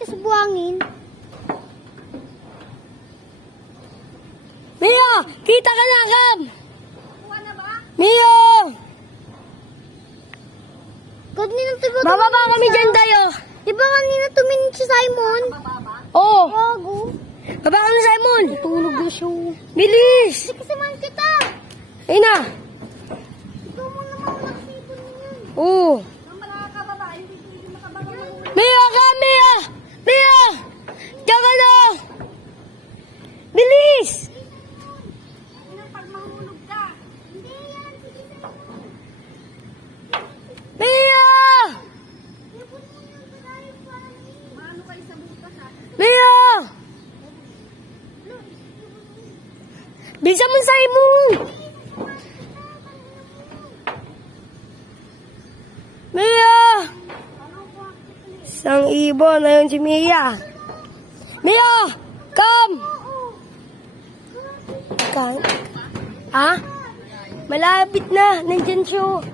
ka sa buhangin. Mia! Kita ka na, Cam! Kuha na ba? Mia! God, ninang tuminig. Bababa kami dyan tayo. Di ba kanina tumingin si Simon? Oo. Gago. Baba ka na, Simon. Tulog na siya. Bilis! Kasi kasamahan kita. Ayun na. Ikaw mo naman nagsipon mo yan. Oo. Ang makakababa, hindi pwede makababa. Mia ka, Mia! Mia! Diyan ka na! Bilis! Pag mahulog ka. Hindi yan. Sige sa Mia! Ipon mo yan sa tayo parang maano kayo sa bukas ha. Mia! Bilisan mo, Simon! Mia! Isang ibon. Ayun si Mia. Mia! Come! Come. Ha? Malapit na. Nandyan siya.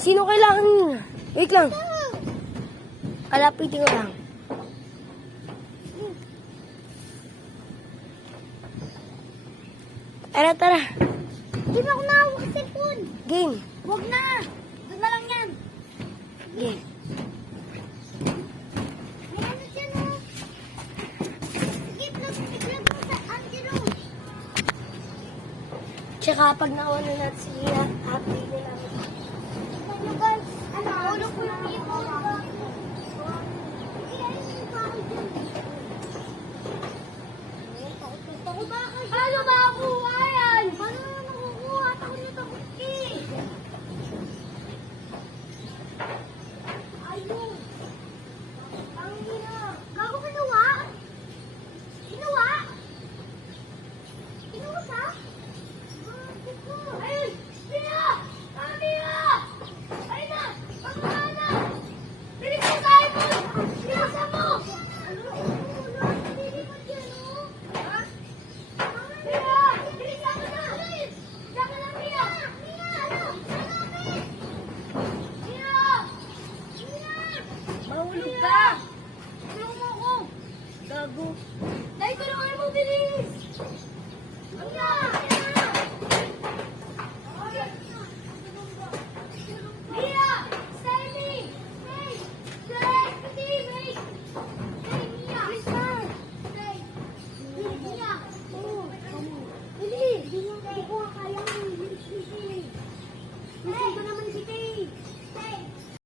Sino kailangan niya? Wait lang. Kalapitin ko lang. Tara, tara. Di ba ako nahawak sa cellphone? Game. Huwag na. Doon na lang yan. Game. May ano dyan o. Sige, plug mo sa antiro. Tsaka pag nakuha na natin si happy na namin. Ano guys? Ano? Ulo ko yung ibon. Sige, ayun yung bahay dyan. Takot ba ako? Paano ba ako yan? Paano naman nakukuha? Takot na takot eh. Ayun. Ang hina. Gago kinuha? Kinuha? Kinuha ka? Ayun! Mia! Ah, Mia! Ayun na! Panguha na! Bilis mo, Simon! Bilisan mo! Mia! Bilisan mo na! Diyan ka lang, Mia! Mia! Mahulog ka! Tulungan mo ako! Gago! Dahil tulungan mo, bilis! Mia!